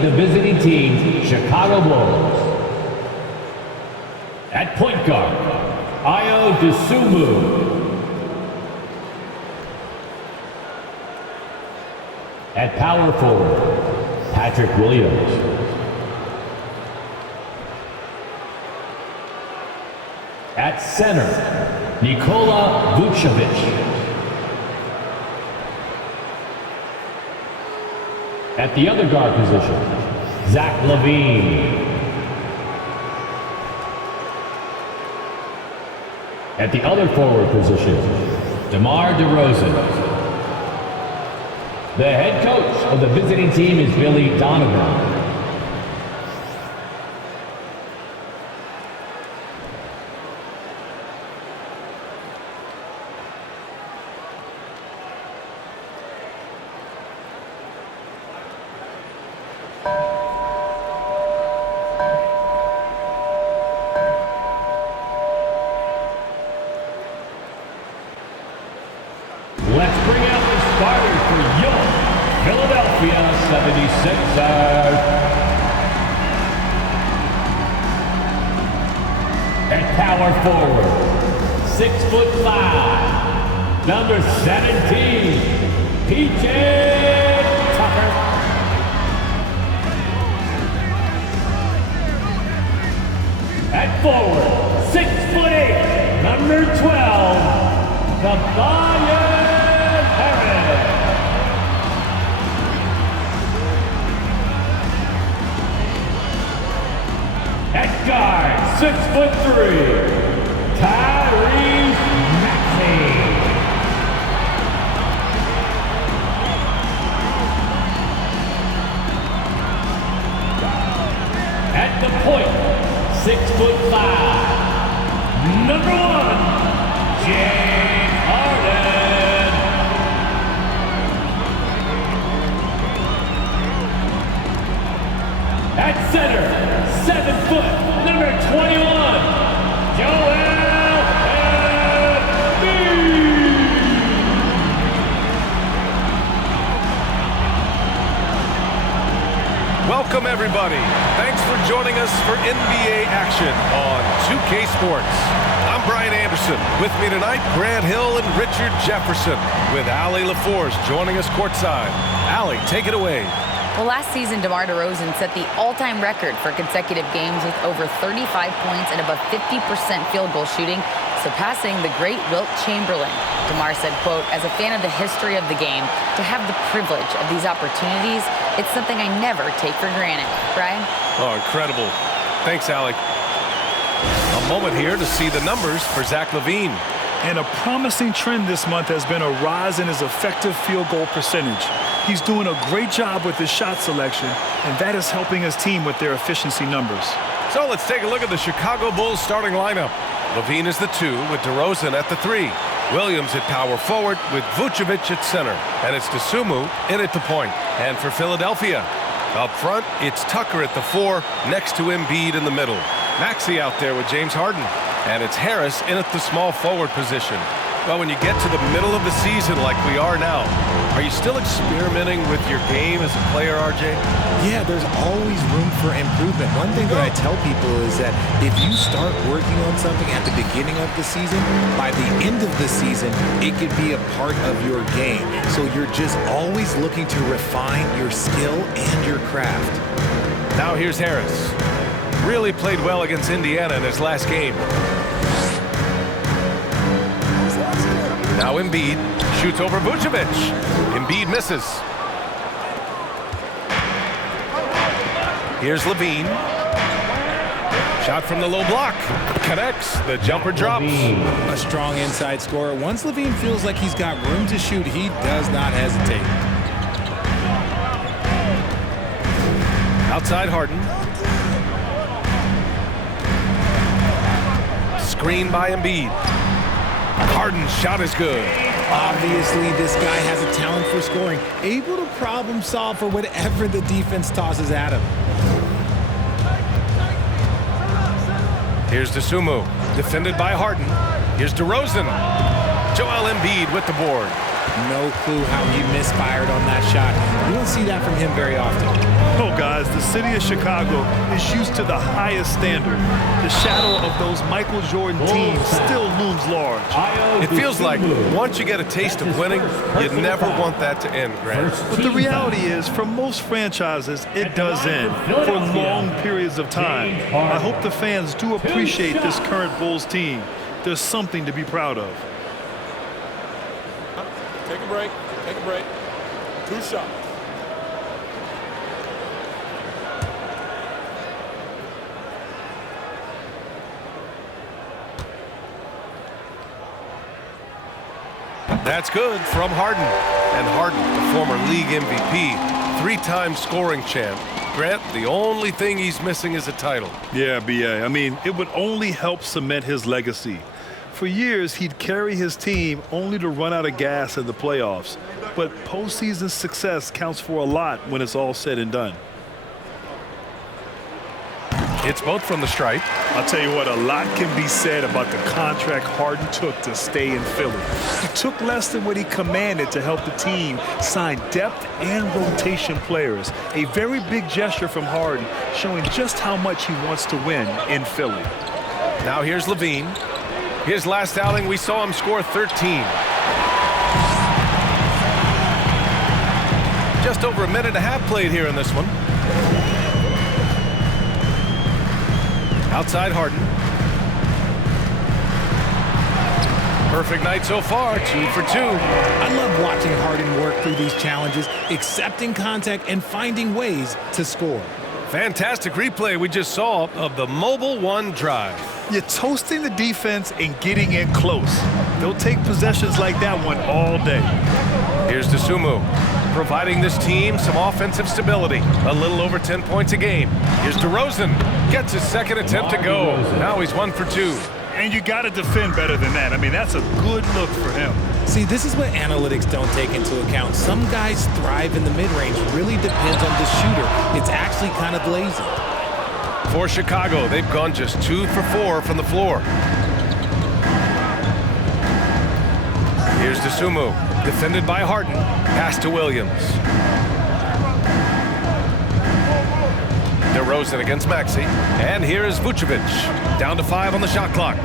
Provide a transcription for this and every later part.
of the visiting team, Chicago Bulls. At point guard, Ayo Dosunmu. At power forward, Patrick Williams. At center, Nikola Vucevic. At the other guard position, Zach LaVine. At the other forward position, DeMar DeRozan. The head coach of the visiting team is Billy Donovan. Let's bring out the starters for your Philadelphia 76ers. At power forward, 6'5", number 17, PJ Tucker. At forward, 6'8", number 12, Tobias Harris. At guard, 6'3", Tyrese Maxey. At the point, 6'5", number 1, James Harden. At center, 7 foot, number 21, Joel Embiid. Welcome everybody. Thanks for joining us for NBA action on 2K Sports. I'm Brian Anderson. With me tonight, Grant Hill and Richard Jefferson, with Allie LaForce joining us courtside. Allie, take it away. Well, last season, DeMar DeRozan set the all-time record for consecutive games with over 35 points and above 50% field goal shooting, surpassing the great Wilt Chamberlain. DeMar said, quote, "As a fan of the history of the game, to have the privilege of these opportunities, it's something I never take for granted." Brian? Oh, incredible. Thanks, Allie. A moment here to see the numbers for Zach LaVine. And a promising trend this month has been a rise in his effective field goal percentage. He's doing a great job with his shot selection, and that is helping his team with their efficiency numbers. So let's take a look at the Chicago Bulls starting lineup. LaVine is the 2 with DeRozan at the 3. Williams at power forward with Vucevic at center. And it's Dosunmu in at the point. And for Philadelphia, up front, it's Tucker at the 4 next to Embiid in the middle. Maxey out there with James Harden. And it's Harris in at the small forward position. Well, when you get to the middle of the season like we are now, are you still experimenting with your game as a player, RJ? Yeah, there's always room for improvement. One thing that I tell people is that if you start working on something at the beginning of the season, by the end of the season, it could be a part of your game. So you're just always looking to refine your skill and your craft. Now here's Harris. Really played well against Indiana in his last game. Now Embiid shoots over Vucevic. Embiid misses. Here's LaVine. Shot from the low block. Connects. The jumper drops. A strong inside scorer. Once LaVine feels like he's got room to shoot, he does not hesitate. Outside Harden. Screen by Embiid. Harden's shot is good. Obviously, this guy has a talent for scoring, able to problem solve for whatever the defense tosses at him. Here's Dosunmu, defended by Harden. Here's DeRozan. Joel Embiid with the board. No clue how he misfired on that shot. You don't see that from him very often. Oh, guys, the city of Chicago is used to the highest standard. The shadow of those Michael Jordan teams still looms large. It feels like once you get a taste of winning, you never want that to end, Grant. But the reality is, for most franchises, it does end for long periods of time. I hope the fans do appreciate this current Bulls team. There's something to be proud of. Take a break. Take a break. 2 shots. That's good from Harden. And Harden, the former league MVP, 3-time scoring champ. Grant, the only thing he's missing is a title. Yeah, B.A. I mean, it would only help cement his legacy. For years, he'd carry his team only to run out of gas in the playoffs. But postseason success counts for a lot when it's all said and done. It's both from the stripe. I'll tell you what, a lot can be said about the contract Harden took to stay in Philly. He took less than what he commanded to help the team sign depth and rotation players. A very big gesture from Harden, showing just how much he wants to win in Philly. Now here's LaVine. His last outing, we saw him score 13. Just over a minute and a half played here in this one. Outside Harden. Perfect night so far, 2 for 2. I love watching Harden work through these challenges, accepting contact and finding ways to score. Fantastic replay we just saw of the Mobile One drive. You're toasting the defense and getting in close. They'll take possessions like that one all day. Here's Dosunmu, providing this team some offensive stability. A little over 10 points a game. Here's DeRozan. Gets his second attempt to go. Now he's 1 for 2. And you got to defend better than that. I mean, that's a good look for him. See, this is what analytics don't take into account. Some guys thrive in the mid-range. Really depends on the shooter. It's actually kind of lazy. For Chicago, they've gone just 2 for 4 from the floor. Here's Dosunmu, defended by Harden. Pass to Williams. DeRozan against Maxey. And here is Vucevic. Down to 5 on the shot clock.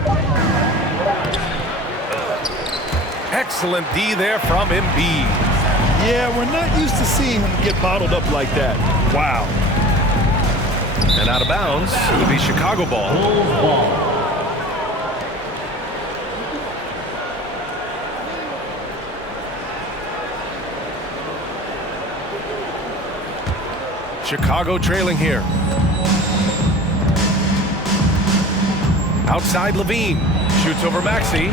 Excellent D there from Embiid. Yeah, we're not used to seeing him get bottled up like that. Wow. And out of bounds, it'll be Chicago ball. Bulls ball. Chicago trailing here. Outside LaVine. Shoots over Maxey.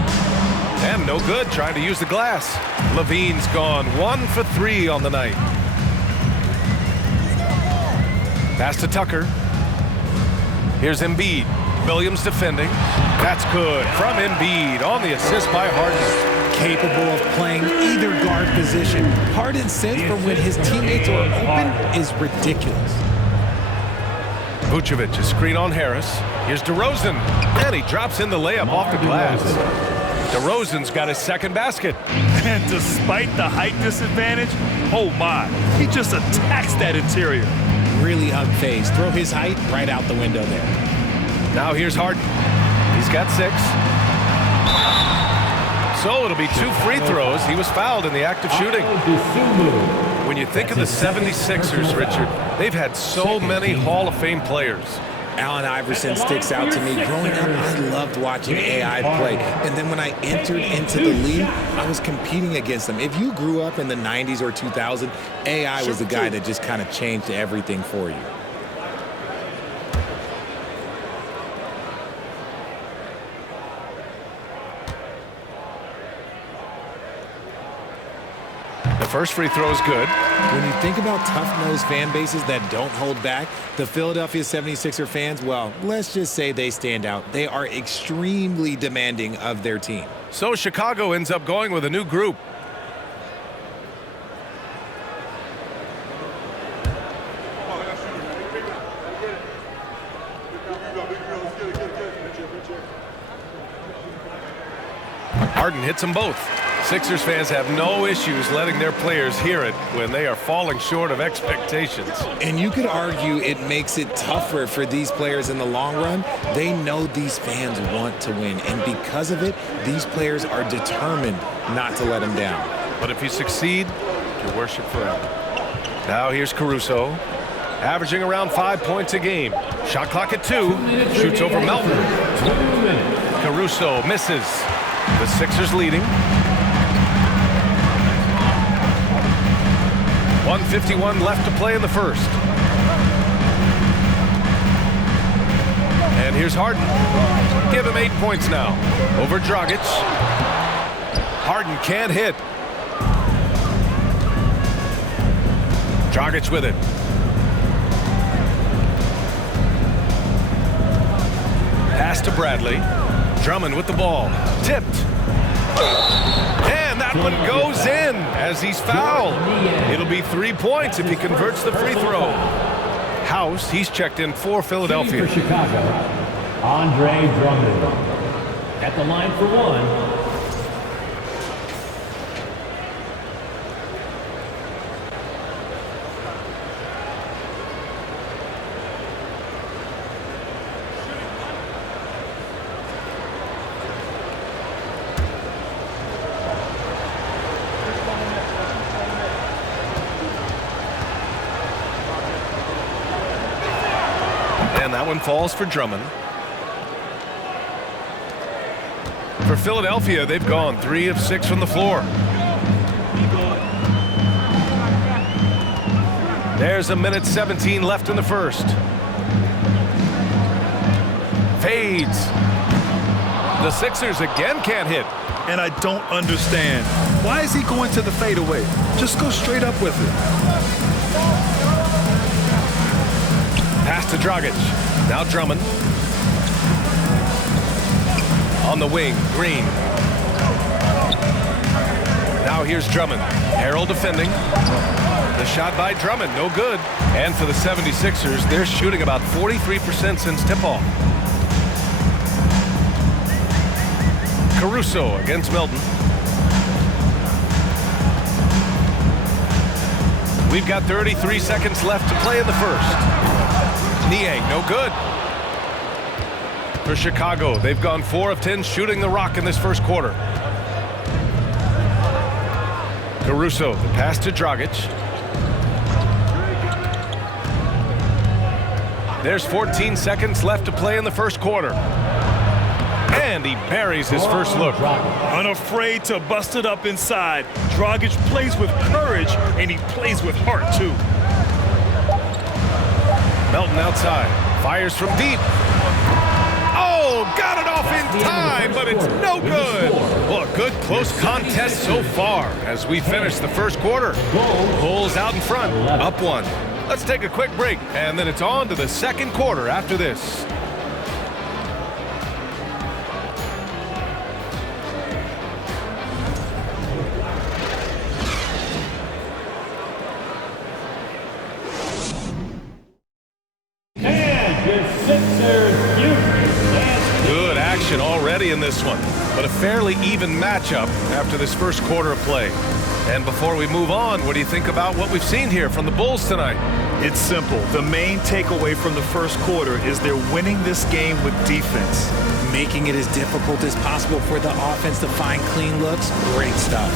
And no good, trying to use the glass. LaVine's gone 1 for 3 on the night. Pass to Tucker. Here's Embiid. Williams defending. That's good from Embiid on the assist by Harden. Capable of playing either guard position. Harden's sense for when his teammates are open is ridiculous. Vucevic, a screen on Harris. Here's DeRozan. And he drops in the layup off the glass. DeRozan's got his second basket. And despite the height disadvantage, oh my, he just attacks that interior. Really unfazed. Throw his height right out the window there. Now here's Harden. He's got 6. So it'll be 2 free throws. He was fouled in the act of shooting. When you think of the 76ers, Richard, they've had so many Hall of Fame players. Allen Iverson sticks out to me. Growing up, I loved watching AI play. And then when I entered into the league, I was competing against them. If you grew up in the 90s or 2000, AI was the guy that just kind of changed everything for you. The first free throw is good. When you think about tough-nosed fan bases that don't hold back, the Philadelphia 76er fans, well, let's just say they stand out. They are extremely demanding of their team. So Chicago ends up going with a new group. Harden hits them both. Sixers fans have no issues letting their players hear it when they are falling short of expectations. And you could argue it makes it tougher for these players in the long run. They know these fans want to win, and because of it, these players are determined not to let them down. But if you succeed, you worship forever. Now here's Caruso, averaging around 5 points a game. Shot clock at 2, shoots over Melton. 2 minutes. Caruso misses. The Sixers leading. 1:51 left to play in the first. And here's Harden. Give him 8 points now. Over Dragic. Harden can't hit. Dragic with it. Pass to Bradley. Drummond with the ball. Tipped. And that one goes in as he's fouled. It'll be 3 points if he converts the free throw. House, he's checked in for Philadelphia. For Chicago, Andre Drummond. At the line for one. And that one falls for Drummond. For Philadelphia, they've gone 3 of 6 from the floor. There's a minute 17 left in the first. Fades. The Sixers again can't hit. And I don't understand. Why is he going to the fadeaway? Just go straight up with it. Pass to Dragic. Now Drummond. On the wing, Green. Now here's Drummond. Harrell defending. The shot by Drummond, no good. And for the 76ers, they're shooting about 43% since tip-off. Caruso against Melton. We've got 33 seconds left to play in the first. Niang, no good. For Chicago, they've gone 4 of 10 shooting the rock in this first quarter. Caruso, the pass to Dragic. There's 14 seconds left to play in the first quarter. And he buries his first look. Unafraid to bust it up inside. Dragic plays with courage, and he plays with heart, too. Melton outside. Fires from deep. Oh, got it off in time, but it's no good. Well, a good close contest so far as we finish the first quarter. Bulls out in front, up 1. Let's take a quick break, and then it's on to the second quarter after this. Good action already in this one, but a fairly even matchup after this first quarter of play. And before we move on, what do you think about what we've seen here from the Bulls tonight? It's simple. The main takeaway from the first quarter is they're winning this game with defense. Making it as difficult as possible for the offense to find clean looks. Great stuff.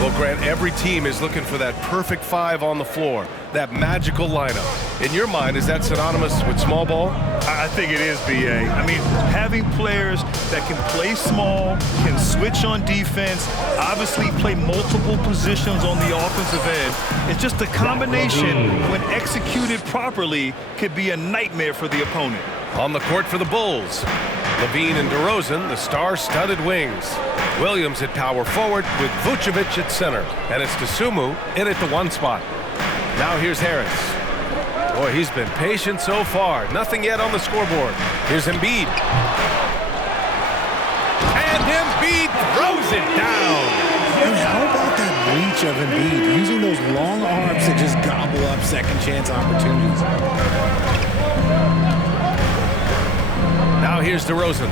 Well, Grant, every team is looking for that perfect 5 on the floor, that magical lineup. In your mind, is that synonymous with small ball? I think it is, B.A. I mean, having players that can play small, can switch on defense, obviously play multiple positions on the offensive end. It's just a combination, when executed properly, could be a nightmare for the opponent. On the court for the Bulls, Levine and DeRozan, the star-studded wings. Williams at power forward with Vucevic at center. And it's Dosunmu in at the 1 spot. Now here's Harris. Boy, he's been patient so far. Nothing yet on the scoreboard. Here's Embiid. And Embiid throws it down. And how about that reach of Embiid, using those long arms to just gobble up second chance opportunities? Now here's DeRozan.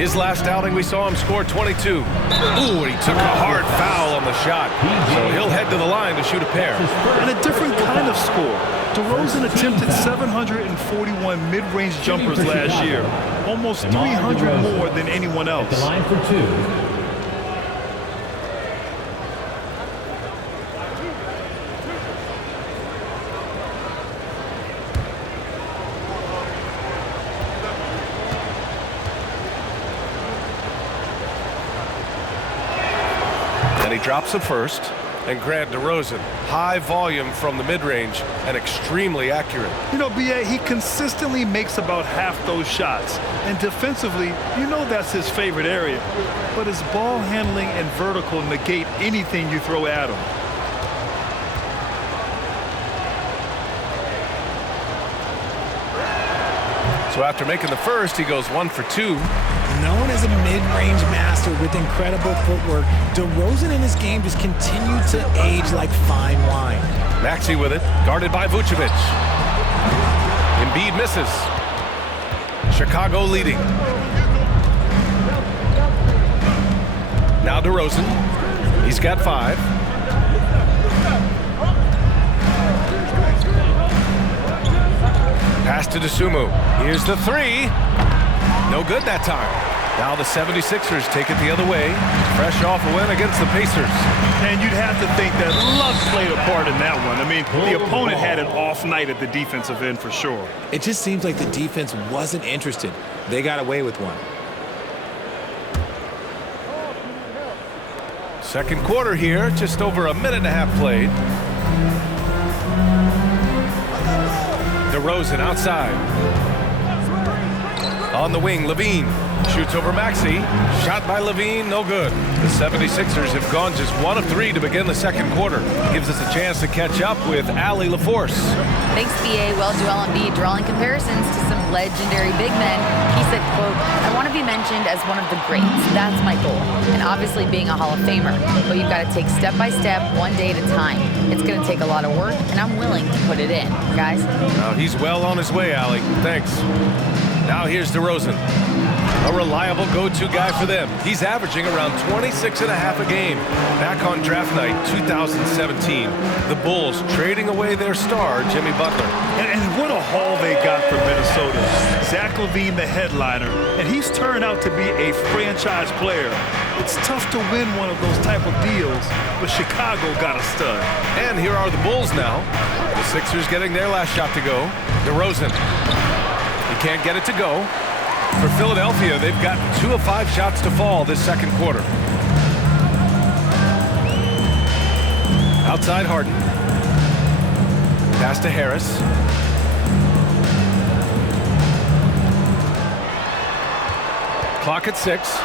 His last outing, we saw him score 22. Ooh, and he took a hard foul on the shot. So he'll head to the line to shoot a pair. And a different kind of score. DeRozan attempted 741 mid-range jumpers last year, almost 300 more than anyone else. The line for two. And he drops the first. And Grant DeRozan, high volume from the mid-range and extremely accurate. You know, B.A., he consistently makes about half those shots. And defensively, you know that's his favorite area. But his ball handling and vertical negate anything you throw at him. So after making the first, he goes 1 for 2. Known as a mid-range master with incredible footwork, DeRozan in his game just continued to age like fine wine. Maxey with it, guarded by Vucevic. Embiid misses. Chicago leading. Now DeRozan. He's got 5. Pass to Dosunmu. Here's the 3. No good that time. Now the 76ers take it the other way. Fresh off a win against the Pacers. And you'd have to think that luck played a part in that one. I mean, the opponent had an off night at the defensive end for sure. It just seems like the defense wasn't interested. They got away with one. Second quarter here, just over a minute and a half played. DeRozan outside. On the wing, Levine shoots over Maxey. Shot by Levine, no good. The 76ers have gone just 1 of 3 to begin the second quarter. Gives us a chance to catch up with Allie LaForce. Thanks, B.A. Well, Joel Embiid drawing comparisons to some legendary big men. He said, quote, "I want to be mentioned as one of the greats. That's my goal. And obviously being a Hall of Famer. But you've got to take step by step, one day at a time. It's going to take a lot of work, and I'm willing to put it in." Guys? He's well on his way, Allie. Thanks. Now here's DeRozan. A reliable go-to guy for them. He's averaging around 26 and a half a game. Back on draft night 2017, the Bulls trading away their star, Jimmy Butler. And what a haul they got from Minnesota. Zach LaVine, the headliner, and he's turned out to be a franchise player. It's tough to win one of those type of deals, but Chicago got a stud. And here are the Bulls now. The Sixers getting their last shot to go. DeRozan. He can't get it to go. For Philadelphia, they've got 2 of 5 shots to fall this second quarter. Outside Harden. Pass to Harris. Clock at 6.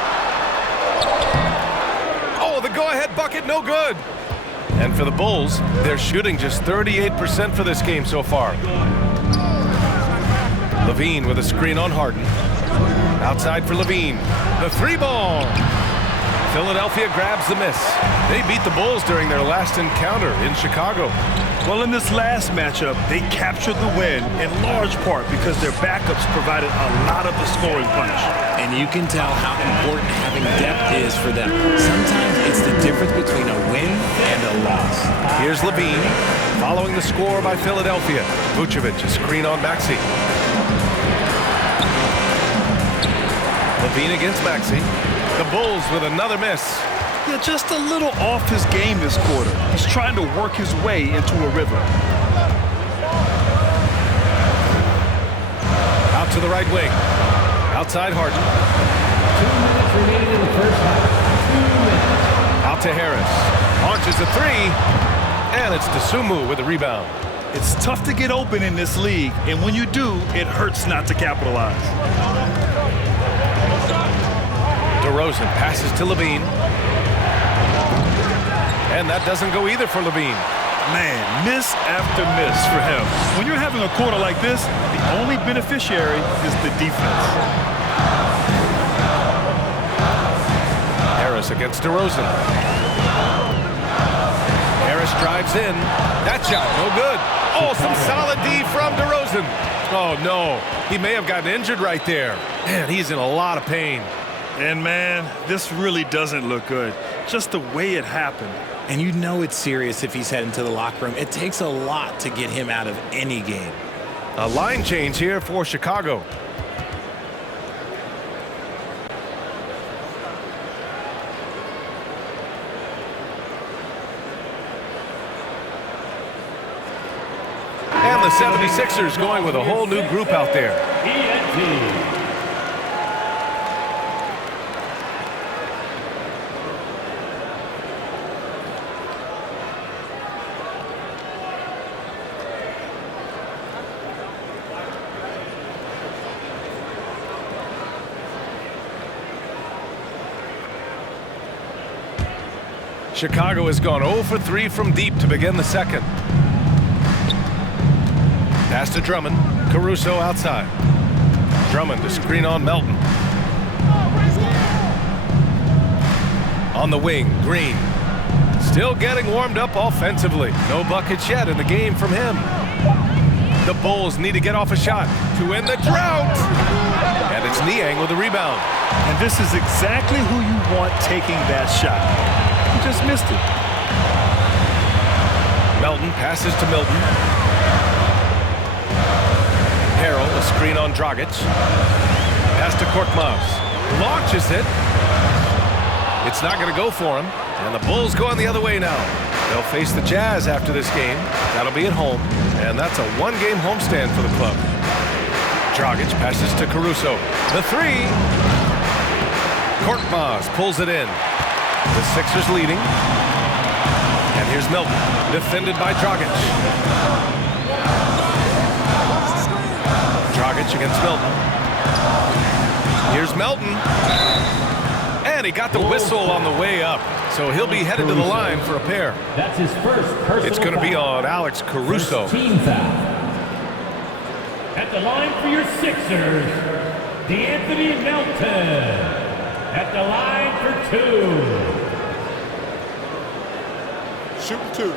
Oh, the go-ahead bucket, no good. And for the Bulls, they're shooting just 38% for this game so far. Levine with a screen on Harden. Outside for Levine. The 3-ball. Philadelphia grabs the miss. They beat the Bulls during their last encounter in Chicago. Well, in this last matchup, they captured the win in large part because their backups provided a lot of the scoring punch. And you can tell how important having depth is for them. Sometimes it's the difference between a win and a loss. Here's Levine, following the score by Philadelphia. Vucevic, a screen on Maxey. Levine against Maxey. The Bulls with another miss. Yeah, just a little off his game this quarter. He's trying to work his way into a rhythm. Out to the right wing. Outside Harden. 2 minutes remaining in the first half. 2 minutes. Out to Harris. Launches a 3. And it's Dosunmu with the rebound. It's tough to get open in this league, and when you do, it hurts not to capitalize. DeRozan passes to Levine. And that doesn't go either for Levine. Man, miss after miss for him. When you're having a quarter like this, the only beneficiary is the defense. Harris against DeRozan. Harris drives in. That shot, no good. Oh, some solid D from DeRozan. Oh, no. He may have gotten injured right there. Man, he's in a lot of pain. And, man, this really doesn't look good. Just the way it happened. And you know it's serious if he's heading to the locker room. It takes a lot to get him out of any game. A line change here for Chicago. And the 76ers going with a whole new group out there. ENT. Chicago has gone 0 for 3 from deep to begin the second. Pass to Drummond. Caruso outside. Drummond to screen on Melton. On the wing, Green. Still getting warmed up offensively. No buckets yet in the game from him. The Bulls need to get off a shot to end the drought. And it's Niang with the rebound. And this is exactly who you want taking that shot. He just missed it. Melton passes to Milton. Harrell, a screen on Dragic. Pass to Korkmaz. Launches it. It's not going to go for him. And the Bulls going the other way now. They'll face the Jazz after this game. That'll be at home. And that's a one-game homestand for the club. Dragic passes to Caruso. The three. Korkmaz pulls it in. The Sixers leading. And here's Melton, defended by Dragic. Dragic against Melton. Here's Melton. And he got the whistle on the way up. So he'll be headed to the line for a pair. That's his first personal It's going to be foul. on Alex Caruso. First team foul. At the line for your Sixers, DeAnthony Melton. At the line for two. Shooting two.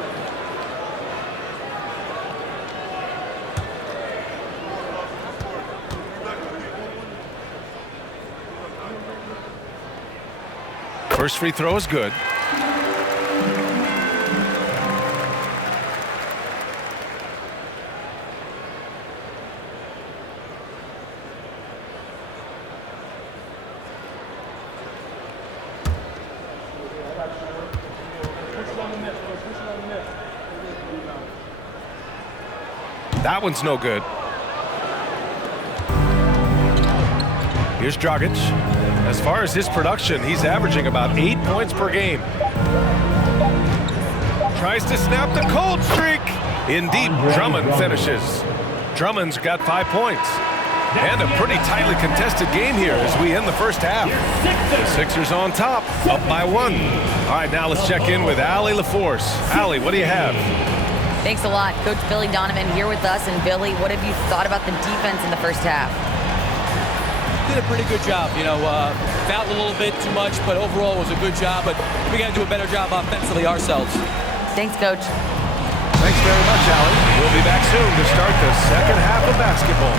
First free throw is good. That one's no good. Here's Dragic. As far as his production, he's averaging about 8 points per game. Tries to snap the cold streak. In deep, Drummond finishes. Drummond's got 5 points. And a pretty tightly contested game here as we end the first half. The Sixers on top, up by 1. All right, now let's check in with Allie LaForce. Allie, what do you have? Thanks a lot. Coach Billy Donovan here with us. And Billy, what have you thought about the defense in the first half? Did a pretty good job. Fouled a little bit too much, but overall it was a good job. But we got to do a better job offensively ourselves. Thanks, Coach. Thanks very much, Allie. We'll be back soon to start the second half of basketball.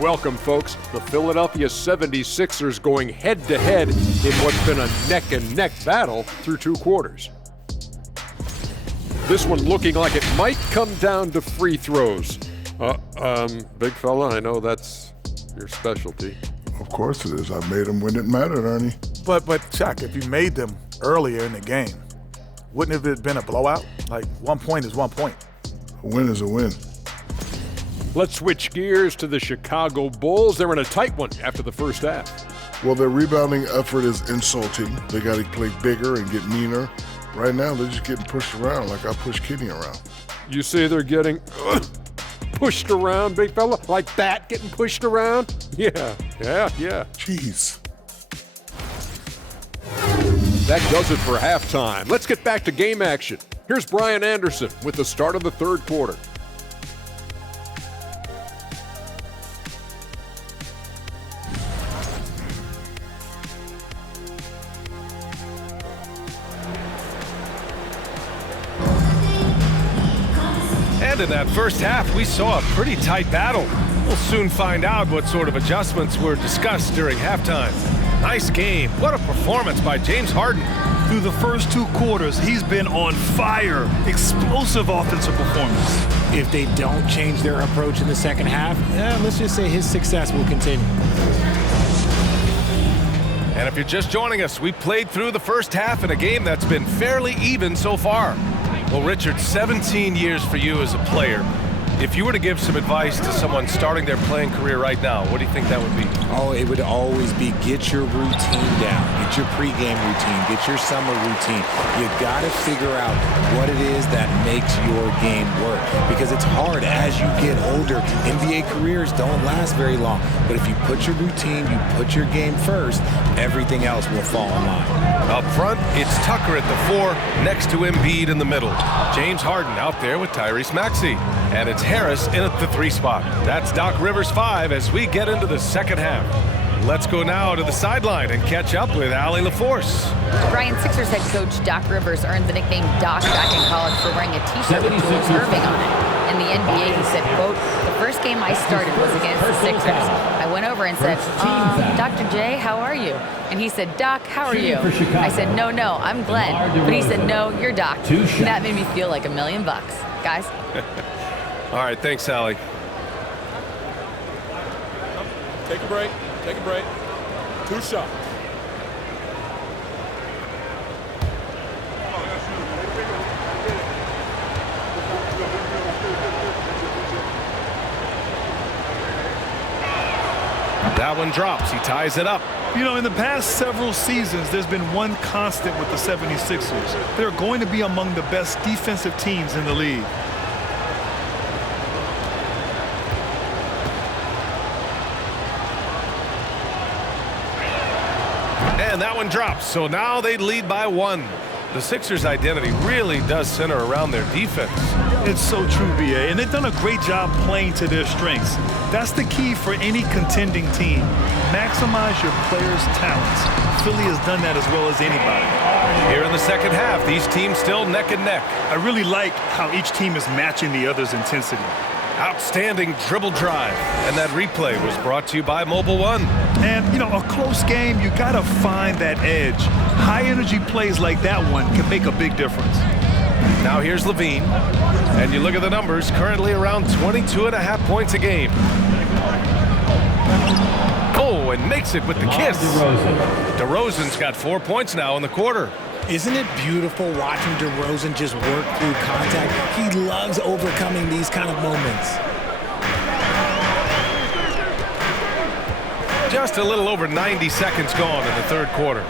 Welcome, folks. The Philadelphia 76ers going head-to-head in what's been a neck-and-neck battle through 2 quarters. This one looking like it might come down to free throws. Big fella, I know that's your specialty. Of course it is. I made them when it mattered, Ernie. But Chuck, if you made them earlier in the game, wouldn't it have been a blowout? Like, 1 point is 1 point. A win is a win. Let's switch gears to the Chicago Bulls. They're in a tight one after the first half. Well, their rebounding effort is insulting. They got to play bigger and get meaner. Right now, they're just getting pushed around like I pushed Kenny around. You say they're getting pushed around, big fella? Like that, getting pushed around? Yeah. Jeez. That does it for halftime. Let's get back to game action. Here's Brian Anderson with the start of the third quarter. And in that first half, we saw a pretty tight battle. We'll soon find out what sort of adjustments were discussed during halftime. Nice game. What a performance by James Harden. Through the first 2 quarters, he's been on fire. Explosive offensive performance. If they don't change their approach in the second half, let's just say his success will continue. And if you're just joining us, we played through the first half in a game that's been fairly even so far. Well, Richard, 17 years for you as a player. If you were to give some advice to someone starting their playing career right now, what do you think that would be? Oh, it would always be get your routine down. Get your pregame routine. Get your summer routine. You got to figure out what it is that makes your game work. Because it's hard as you get older. NBA careers don't last very long. But if you put your routine, you put your game first, everything else will fall in line. Up front, it's Tucker at the 4, next to Embiid in the middle. James Harden out there with Tyrese Maxey. And it's Harris in at the 3 spot. That's Doc Rivers 5 as we get into the second half. Let's go now to the sideline and catch up with Allie LaForce. Brian, Sixers head coach Doc Rivers earned the nickname Doc back in college for wearing a t-shirt with Julius Irving on it. In the NBA, he said, quote, "The first game I started was against the Sixers. I went over and said, Dr. J, how are you? And he said, Doc, how are you? I said, no, I'm Glenn. But he said, no, you're Doc. And that made me feel like $1 million. Guys? All right, thanks, Allie. Take a break. 2 shots. That one drops. He ties it up. You know, in the past several seasons, there's been one constant with the 76ers. They're going to be among the best defensive teams in the league. And that one drops. So now they lead by 1. The Sixers' identity really does center around their defense. It's so true, B.A., and they've done a great job playing to their strengths. That's the key for any contending team. Maximize your players' talents. Philly has done that as well as anybody. Here in the second half, these teams still neck and neck. I really like how each team is matching the other's intensity. Outstanding dribble drive. And that replay was brought to you by Mobile One. And, you know, a close game, you got to find that edge. High-energy plays like that one can make a big difference. Now here's Levine. And you look at the numbers, currently around 22.5 points a game. Oh, and makes it with the kiss. DeRozan's got 4 points now in the quarter. Isn't it beautiful watching DeRozan just work through contact? He loves overcoming these kind of moments. Just a little over 90 seconds gone in the third quarter.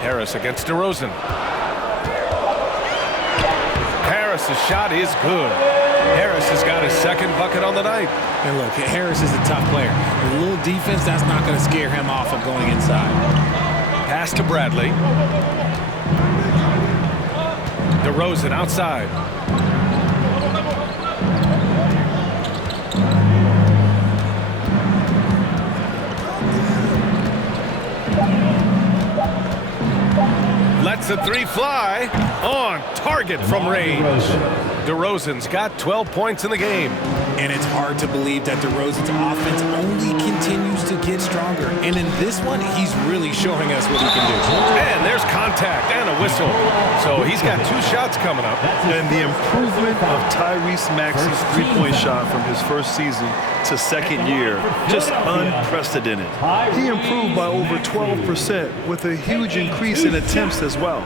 Harris against DeRozan. Harris's shot is good. Harris has got his second bucket on the night. And look, Harris is a tough player. A little defense, that's not going to scare him off of going inside. Pass to Bradley. DeRozan outside. Lets the three fly. On target from range. DeRozan's got 12 points in the game. And it's hard to believe that DeRozan's offense only continues to get stronger. And in this one, he's really showing us what he can do. And there's contact and a whistle. So he's got 2 shots coming up. And the improvement of Tyrese Maxey's three-point shot from his first season to second year, just unprecedented. He improved by over 12% with a huge increase in attempts as well.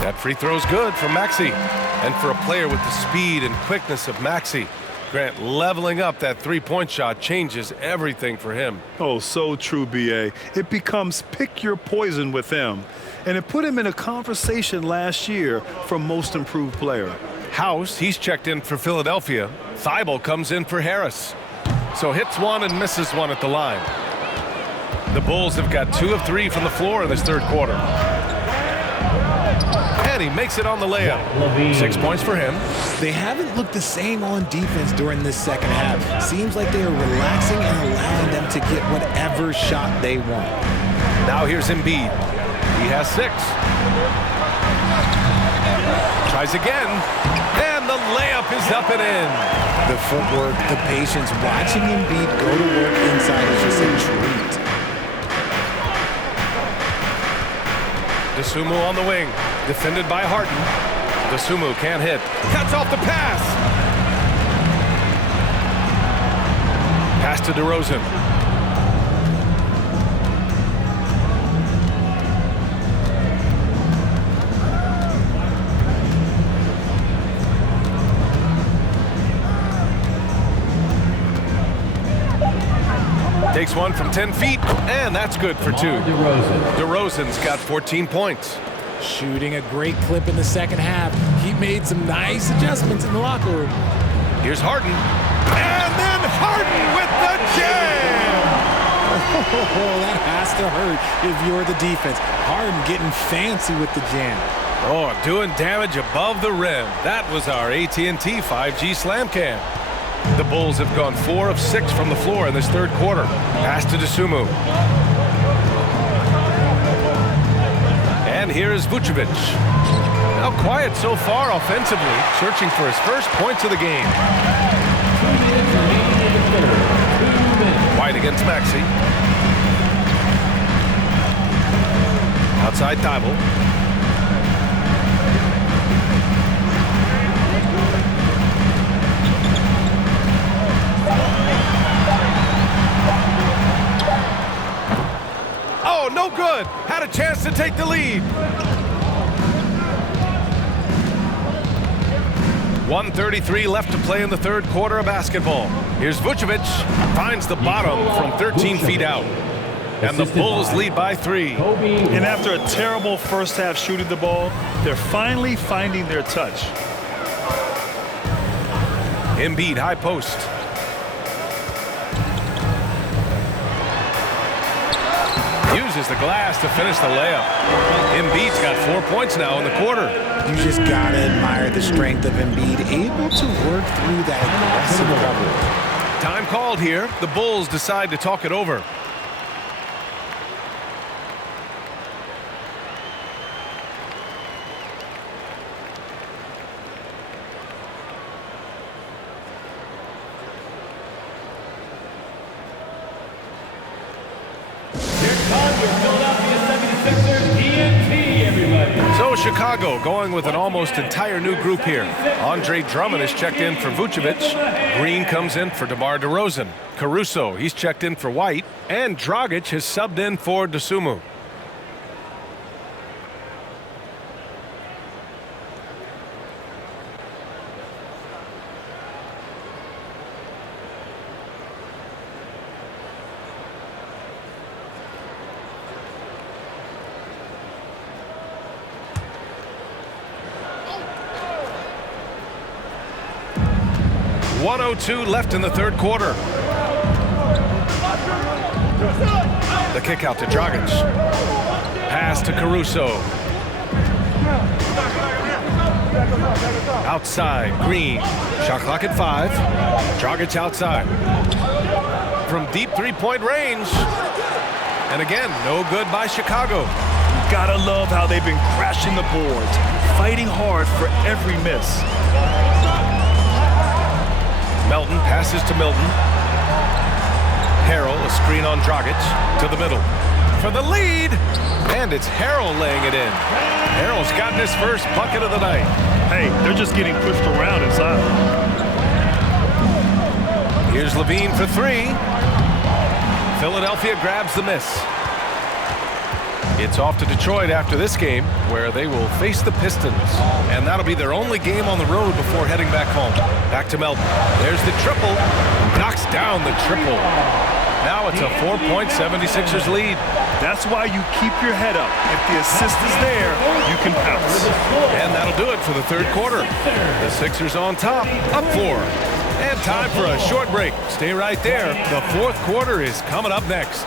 That free throw's good for Maxey. And for a player with the speed and quickness of Maxey, Grant, leveling up that three-point shot changes everything for him. Oh, so true, B.A. It becomes pick your poison with him. And it put him in a conversation last year for most improved player. House, he's checked in for Philadelphia. Thibault comes in for Harris. So hits one and misses one at the line. The Bulls have got 2 of 3 from the floor in this third quarter. And he makes it on the layup. 6 points for him. They haven't looked the same on defense during this second half. Seems like they are relaxing and allowing them to get whatever shot they want. Now here's Embiid. He has 6. Tries again. And the layup is up and in. The footwork, the patience, watching Embiid go to work inside is just a treat. Dosunmu on the wing, defended by Harden. Dosunmu can't hit. Cuts off the pass. Pass to DeRozan. Takes one from 10 feet, and that's good for 2. DeRozan's got 14 points. Shooting a great clip in the second half. He made some nice adjustments in the locker room. Here's Harden. And then Harden with the jam! Oh, that has to hurt if you're the defense. Harden getting fancy with the jam. Oh, doing damage above the rim. That was our AT&T 5G Slam Cam. The Bulls have gone 4 of 6 from the floor in this third quarter. Pass to Dosunmu. And here is Vucevic. Now quiet so far offensively, searching for his first points of the game. White against Maxey. Outside Thibault. Oh, no good. Had a chance to take the lead. 1:33 left to play in the third quarter of basketball. Here's Vucevic. Finds the bottom from 13 feet out. And the Bulls lead by 3. And after a terrible first half shooting the ball, they're finally finding their touch. Embiid, high post. Uses the glass to finish the layup. Embiid's got 4 points now in the quarter. You just gotta admire the strength of Embiid, able to work through that aggressive coverage. Time called here. The Bulls decide to talk it over. So Chicago going with an almost entire new group here. Andre Drummond is checked in for Vucevic. Green comes in for DeMar DeRozan. Caruso, he's checked in for White. And Dragic has subbed in for Dosunmu. .102 left in the third quarter. The kick out to Dragic. Pass to Caruso. Outside, Green. Shot clock at 5. Dragic outside. From deep three-point range. And again, no good by Chicago. Gotta love how they've been crashing the boards, fighting hard for every miss. Melton passes to Milton. Harrell, a screen on Dragic, to the middle. For the lead, and it's Harrell laying it in. Harrell's gotten his first bucket of the night. Hey, they're just getting pushed around inside. Here's Levine for 3. Philadelphia grabs the miss. It's off to Detroit after this game, where they will face the Pistons. And that'll be their only game on the road before heading back home. Back to Melton. There's the triple. Knocks down the triple. Now it's a 4-point 76ers lead. That's why you keep your head up. If the assist is there, you can pounce. And that'll do it for the third quarter. The Sixers on top, up 4. And time for a short break. Stay right there. The fourth quarter is coming up next.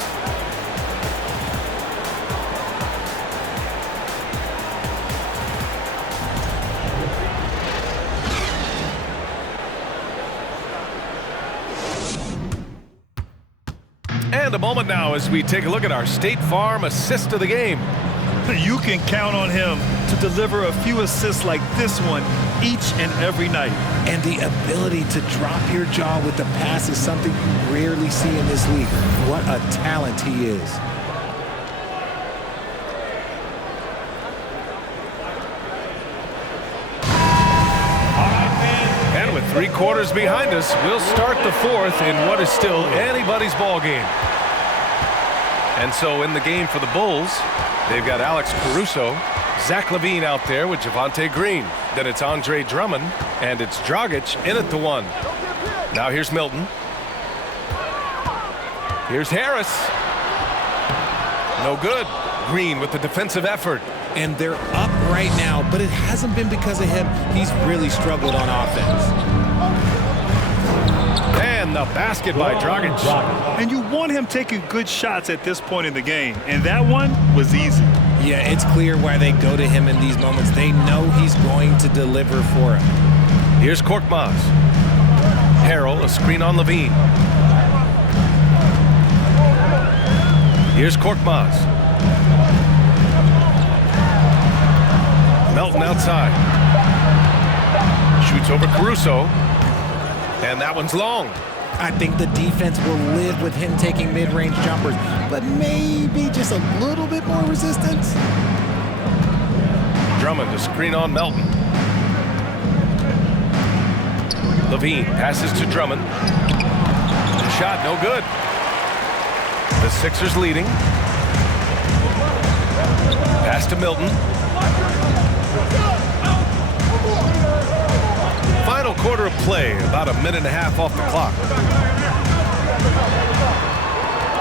And a moment now as we take a look at our State Farm assist of the game. You can count on him to deliver a few assists like this one each and every night. And the ability to drop your jaw with the pass is something you rarely see in this league. What a talent he is. And with 3 quarters behind us, we'll start the fourth in what is still anybody's ball game. And so in the game for the Bulls, they've got Alex Caruso, Zach LaVine out there with Javonte Green. Then it's Andre Drummond, and it's Dragic in at the 1. Now here's Milton. Here's Harris. No good. Green with the defensive effort. And they're up right now, but it hasn't been because of him. He's really struggled on offense. And the basket by Dragic. And you want him taking good shots at this point in the game, and that one was easy. Yeah, it's clear why they go to him in these moments. They know he's going to deliver for him. Here's Korkmaz. Harrell, a screen on Levine. Here's Korkmaz. Melton outside. Shoots over Caruso. And that one's long. I think the defense will live with him taking mid-range jumpers, but maybe just a little bit more resistance. Drummond, a screen on Melton. Levine passes to Drummond. The shot, no good. The Sixers leading. Pass to Milton. Final quarter of play, about a minute and a half off the clock.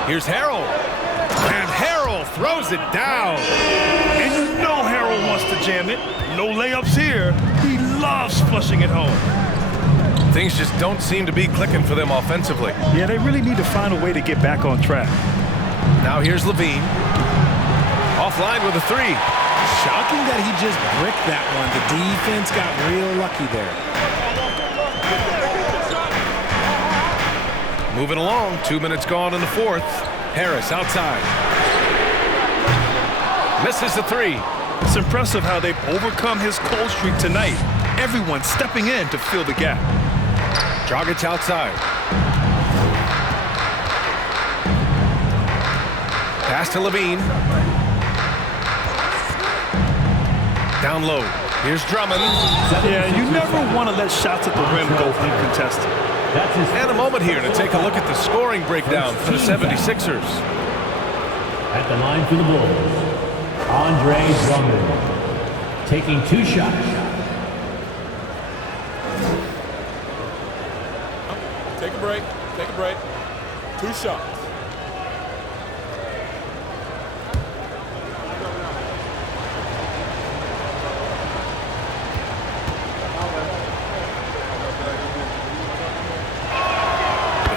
Here's Harrell. And Harrell throws it down. And you know Harrell wants to jam it. No layups here. He loves flushing it home. Things just don't seem to be clicking for them offensively. Yeah, they really need to find a way to get back on track. Now here's Levine. Offline with a 3. Shocking that he just bricked that one. The defense got real lucky there. Moving along, 2 minutes gone in the fourth. Harris outside. Misses the 3. It's impressive how they've overcome his cold streak tonight. Everyone stepping in to fill the gap. Dragic outside. Pass to Levine. Down low. Here's Drummond. Yeah, you never want to let shots at the rim go uncontested. And a moment here to take a look at the scoring breakdown for the 76ers. At the line for the Bulls, Andre Drummond taking 2 shots. Take a break. Take a break. 2 shots.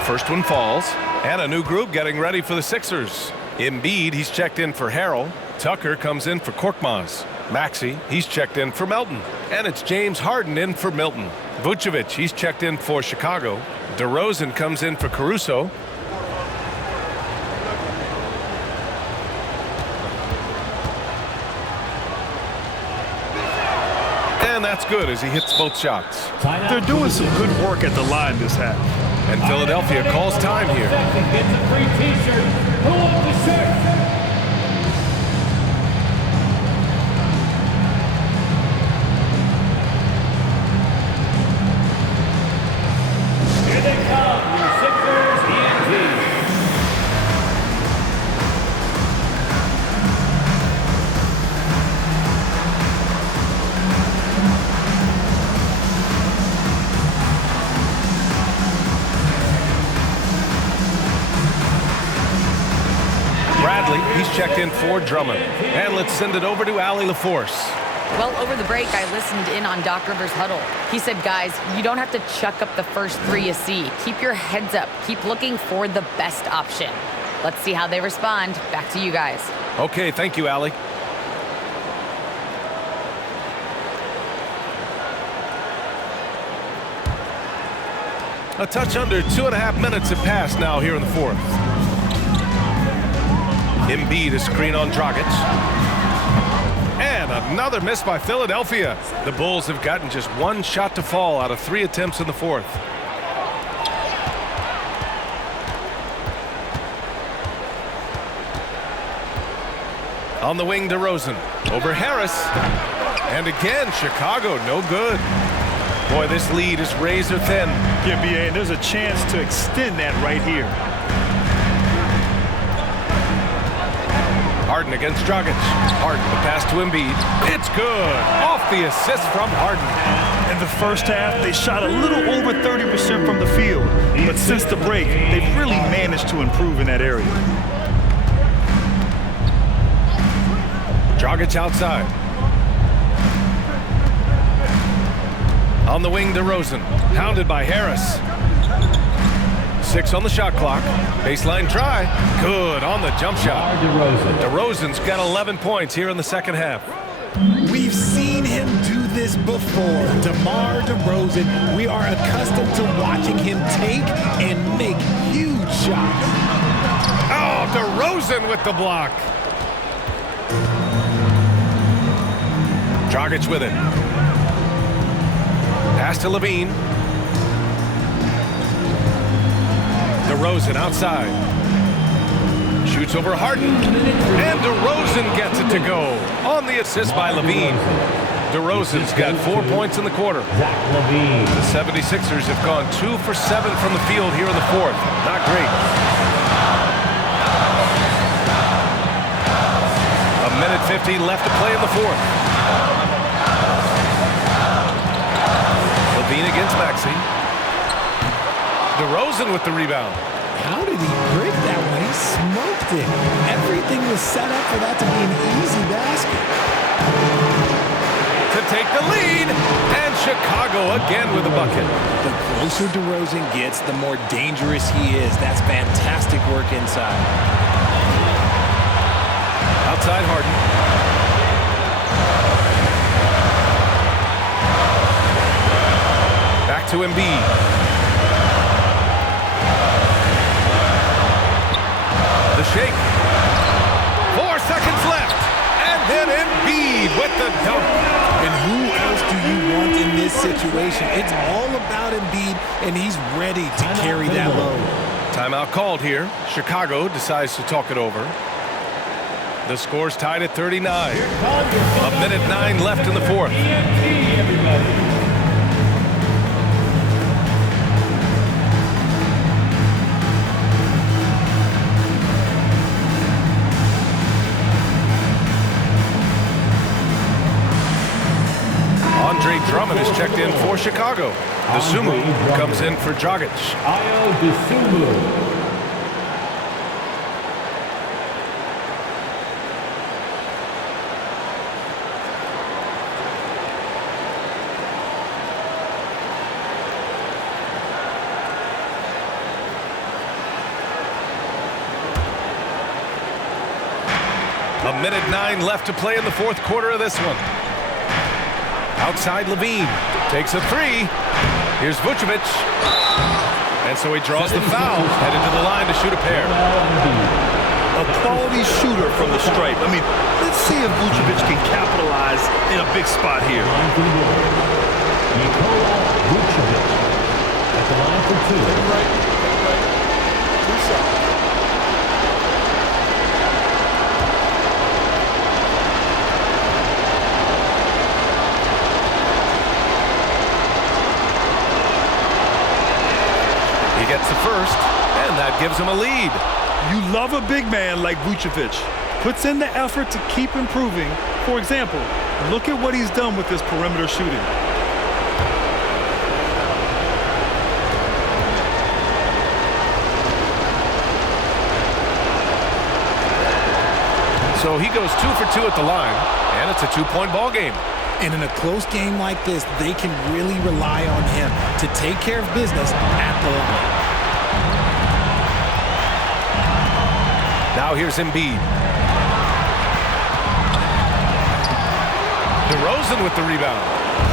First one falls, and a new group getting ready for the Sixers. Embiid, he's checked in for Harrell. Tucker comes in for Korkmaz. Maxey, he's checked in for Melton. And it's James Harden in for Milton. Vucevic, he's checked in for Chicago. DeRozan comes in for Caruso. And that's good as he hits both shots. They're doing some good work at the line this half. And Philadelphia calls time here. Gets a free T-shirt. Who wants the shirt? Here they come, your Sixers ENT. Bradley, he's checked in for Drummond. And let's send it over to Allie LaForce. Well, over the break, I listened in on Doc Rivers' huddle. He said, guys, you don't have to chuck up the first three you see. Keep your heads up. Keep looking for the best option. Let's see how they respond. Back to you guys. Okay, thank you, Allie. A touch under 2.5 minutes have passed now here in the fourth. Embiid is screen on Dragic. And another miss by Philadelphia. The Bulls have gotten just one shot to fall out of 3 attempts in the fourth. On the wing, DeRozan. Over Harris. And again, Chicago, no good. Boy, this lead is razor thin. Yeah, B.A., and there's a chance to extend that right here. Harden against Dragic. Harden, the pass to Embiid. It's good. Off the assist from Harden. In the first half, they shot a little over 30% from the field. But since the break, they've really managed to improve in that area. Dragic outside. On the wing, DeRozan. Hounded by Harris. 6 on the shot clock. Baseline try. Good on the jump shot. DeRozan's got 11 points here in the second half. We've seen him do this before. DeMar DeRozan, we are accustomed to watching him take and make huge shots. Oh, DeRozan with the block. Dragic with it. Pass to Levine. DeRozan outside. Shoots over Harden. And DeRozan gets it to go. On the assist by Levine. DeRozan's got 4 points in the quarter. The 76ers have gone 2 for 7 from the field here in the fourth. Not great. A minute 15 left to play in the fourth. Levine against Maxey. DeRozan with the rebound. How did he break that one? He smoked it. Everything was set up for that to be an easy basket. To take the lead, and Chicago again with a bucket. The closer DeRozan gets, the more dangerous he is. That's fantastic work inside. Outside Harden. Back to Embiid. The shake. 4 seconds left. And then Embiid with the dunk. And who else do you want in this situation? It's all about Embiid, and he's ready to carry that load. Timeout called here. Chicago decides to talk it over. The score's tied at 39. A minute 9 left in the fourth. Andre Drummond is checked in for Chicago. Dosunmu comes in for Dragic. Ayo Dosunmu. A minute 9 left to play in the fourth quarter of this one. Outside Levine. Takes a three. Here's Vucevic. And so he draws the foul. Headed to the line to shoot a pair. A quality shooter from the stripe. I mean, let's see if Vucevic can capitalize in a big spot here. Nikola Vucevic at the line for two. Take it right. Two shots. He gets the first, and that gives him a lead. You love a big man like Vucevic. Puts in the effort to keep improving. For example, look at what he's done with his perimeter shooting. So he goes 2 for 2 at the line, and it's a 2-point ball game. And in a close game like this, they can really rely on him to take care of business at the line. Now here's Embiid. DeRozan with the rebound.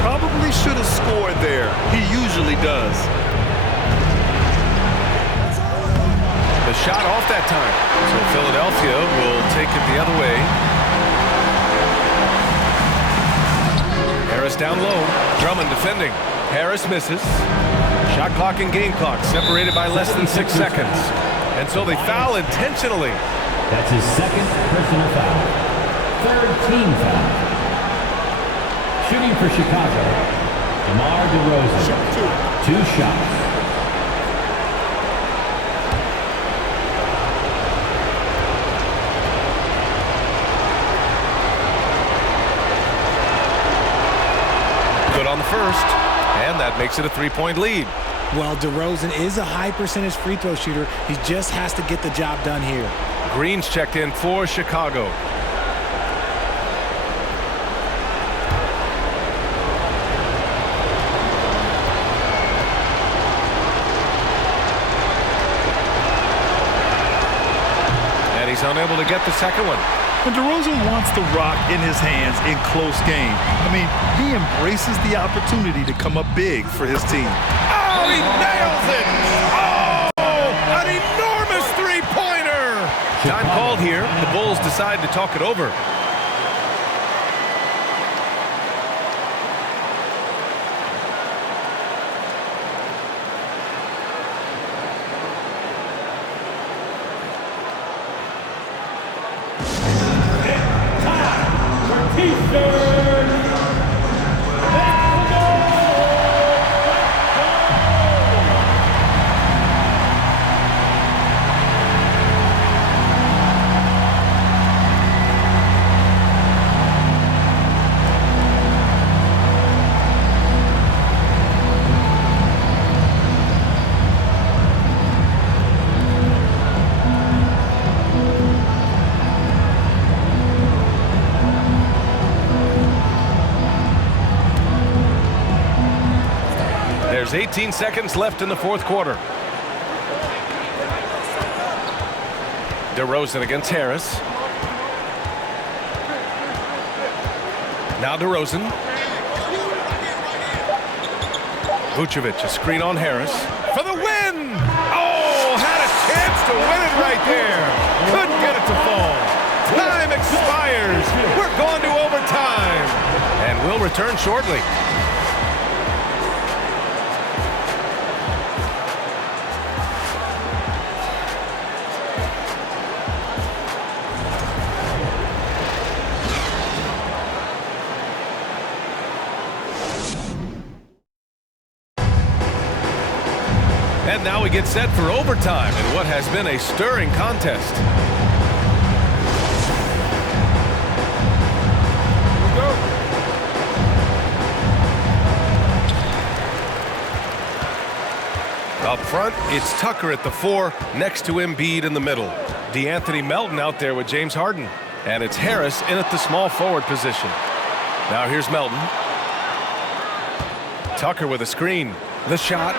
Probably should have scored there. He usually does. The shot off that time. So Philadelphia will take it the other way. Harris down low. Drummond defending. Harris misses. Shot clock and game clock separated by less than 6 seconds. And so they foul intentionally. That's his second personal foul. Third team foul. Shooting for Chicago, DeMar DeRozan. 2 shots. Good on the first, and that makes it a 3-point lead. Well, DeRozan is a high percentage free throw shooter. He just has to get the job done here. Green's checked in for Chicago. And he's unable to get the second one. And DeRozan wants the rock in his hands in close game. I mean, he embraces the opportunity to come up big for his team. Oh, he nails it! Oh, an enormous three-pointer! Time called here. The Bulls decide to talk it over. There's 18 seconds left in the fourth quarter. DeRozan against Harris. Now DeRozan. Vucevic, a screen on Harris. For the win! Oh, had a chance to win it right there. Couldn't get it to fall. Time expires. We're going to overtime. And we'll return shortly. And now we get set for overtime in what has been a stirring contest. Up front, it's Tucker at the 4, next to Embiid in the middle. DeAnthony Melton out there with James Harden. And it's Harris in at the small forward position. Now here's Melton. Tucker with a screen. The shot.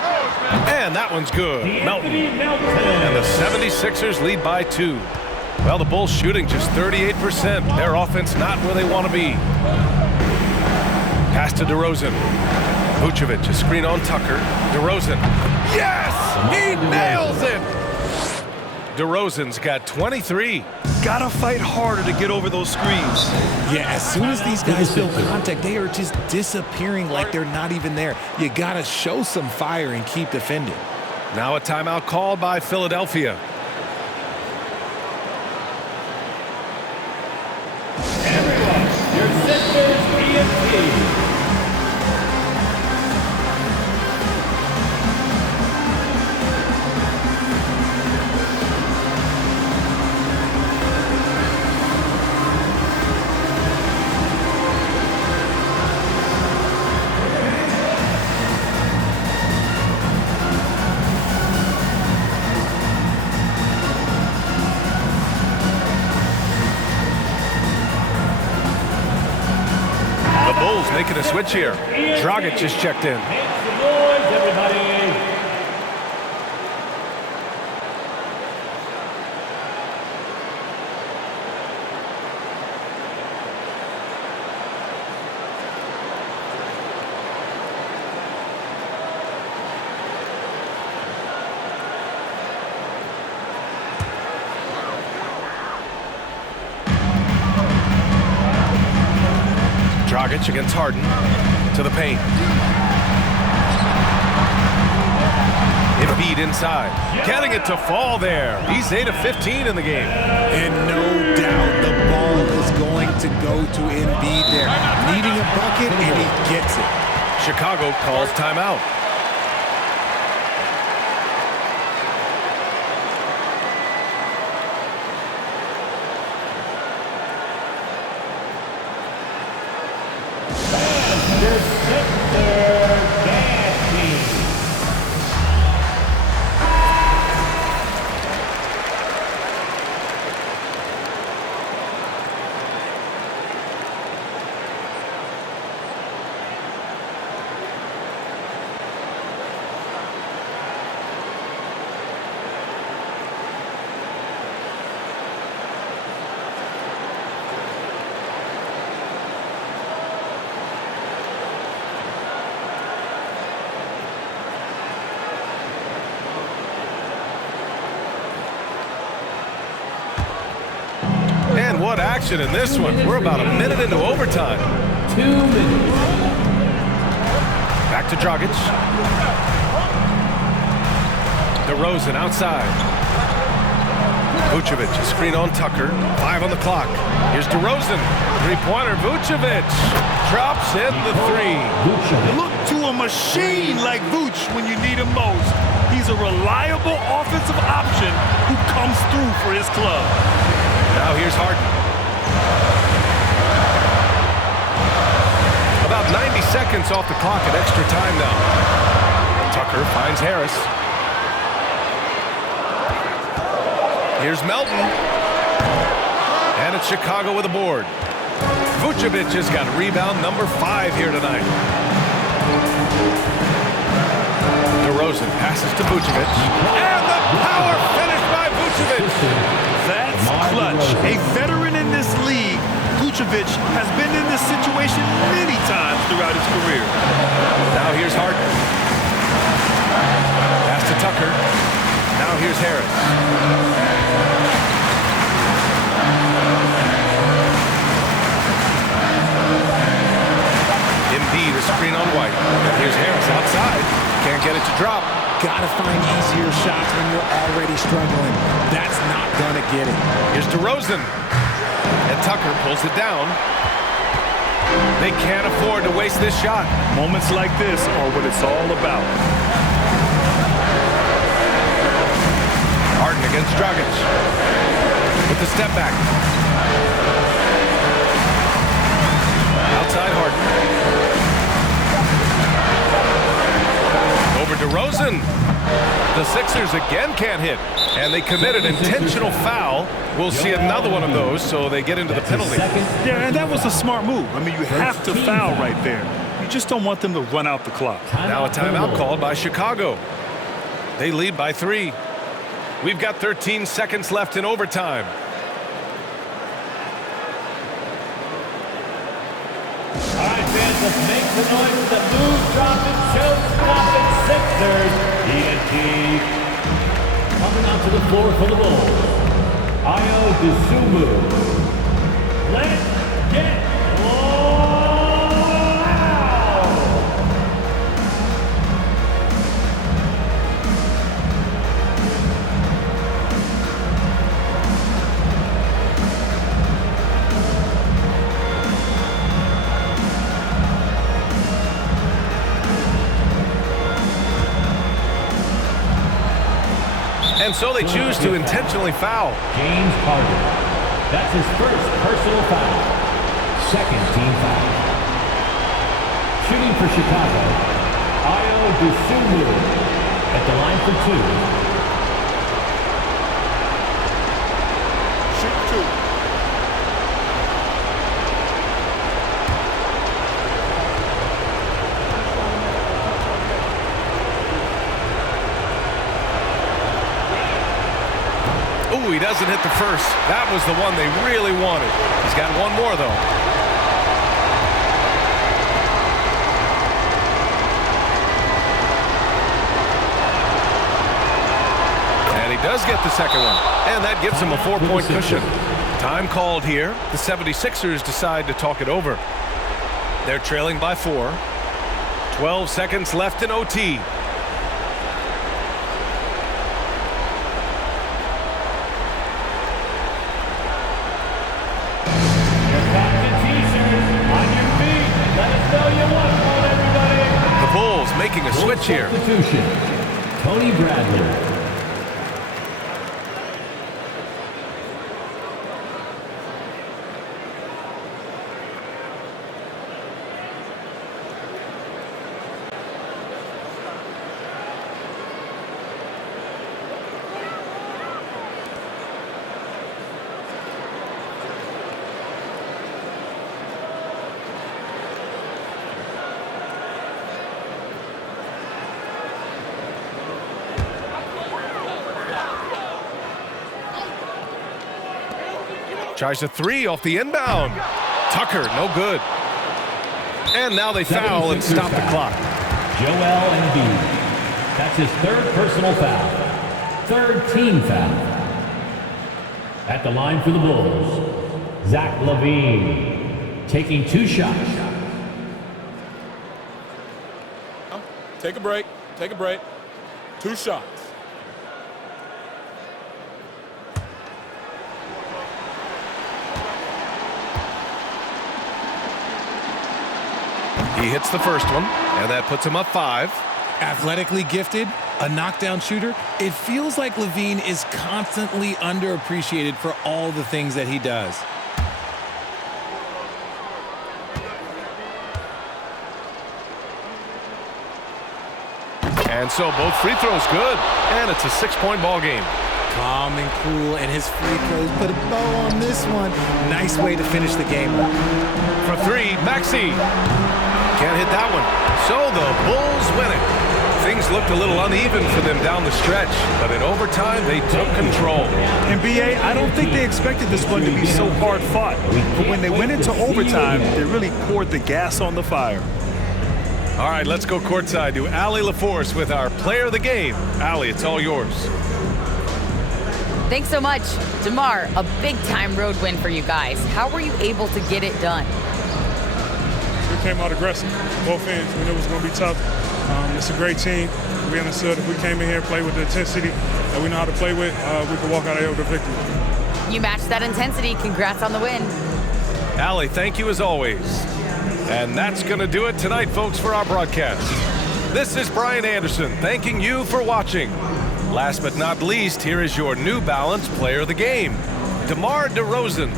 And that one's good. Melton. And the 76ers lead by 2. Well, the Bulls shooting just 38%. Their offense not where they want to be. Pass to DeRozan. Vucevic, a screen on Tucker. DeRozan. Yes! He nails it! DeRozan's got 23. Gotta fight harder to get over those screens. Yeah, as soon as these guys feel contact, they are just disappearing like they're not even there. You gotta show some fire and keep defending. Now a timeout called by Philadelphia. Everyone, your Sixers EMT. Making a switch here. Dragic just checked in. Make some noise, everybody. Dragic against Harden to the paint. Embiid inside, getting it to fall there. He's 8 of 15 in the game. And no doubt the ball is going to go to Embiid there. Needing a bucket, and he gets it. Chicago calls timeout. What action in this one. We're about a minute into overtime. 2 minutes. Back to Dragic. DeRozan outside. Vucevic, a screen on Tucker. 5 on the clock. Here's DeRozan. Three-pointer. Vucevic drops in the 3. Look to a machine like Vuce when you need him most. He's a reliable offensive option who comes through for his club. Now here's Harden. About 90 seconds off the clock at extra time now. Tucker finds Harris. Here's Melton. And it's Chicago with a board. Vucevic has got rebound number 5 here tonight. DeRozan passes to Vucevic. And the power finish by Vucevic. That's clutch. A veteran in this league, Vucevic has been in this situation many times throughout his career. Now here's Harden. Pass to Tucker. Now here's Harris. Embiid, a screen on White. And here's Harris outside. Can't get it to drop. Gotta find easier shots when you're already struggling. That's not gonna get it. Here's DeRozan. And Tucker pulls it down. They can't afford to waste this shot. Moments like this are what it's all about. Harden against Dragic. With the step back. Outside Harden. Over DeRozan. The Sixers again can't hit. And they commit an intentional foul. We'll see another one of those, so they get into the penalty. Yeah, and that was a smart move. I mean, you have to foul right there. You just don't want them to run out the clock. Now a timeout called by Chicago. They lead by 3. We've got 13 seconds left in overtime. All right, fans, let's make Make the noise for the move, drop, and choke stopping Sixers. ENT. Coming out to the floor for the Bulls. Ayo Dosunmu. Let's get And so they choose to intentionally foul. James Harden. That's his first personal foul. Second team foul. Shooting for Chicago, Ayo Dosunmu at the line for 2. Shoot 2. Ooh, he doesn't hit the first. That was the one they really wanted. He's got one more, though. And he does get the second one. And that gives him a 4-point cushion. Time called here. The 76ers decide to talk it over. They're trailing by 4. 12 seconds left in OT. Making a switch here. Tony Bradley. Tries a 3 off the inbound. Tucker, no good. And now they foul and stop the clock. Joel Embiid. That's his third personal foul. Third team foul. At the line for the Bulls, Zach LaVine. Taking 2 shots. Take a break. Take a break. 2 shots. He hits the first one, and that puts him up 5. Athletically gifted, a knockdown shooter. It feels like LaVine is constantly underappreciated for all the things that he does. And so both free throws good, and it's a 6-point ball game. Calm and cool, and his free throws put a bow on this one. Nice way to finish the game. For 3, Maxey. Can't hit that one. So the Bulls win it. Things looked a little uneven for them down the stretch, but in overtime, they took control. And BA, I don't think they expected this one to be so hard fought. But when they went into overtime, they really poured the gas on the fire. All right, let's go courtside to Allie LaForce with our player of the game. Allie, it's all yours. Thanks so much. DeMar, a big-time road win for you guys. How were you able to get it done? We came out aggressive, both ends. We knew it was going to be tough. It's a great team. We understood if we came in here and played with the intensity that we know how to play with, we could walk out of here with a victory. You matched that intensity. Congrats on the win. Allie, thank you as always. And that's going to do it tonight, folks, for our broadcast. This is Brian Anderson thanking you for watching. Last but not least, here is your New Balance player of the game, DeMar DeRozan.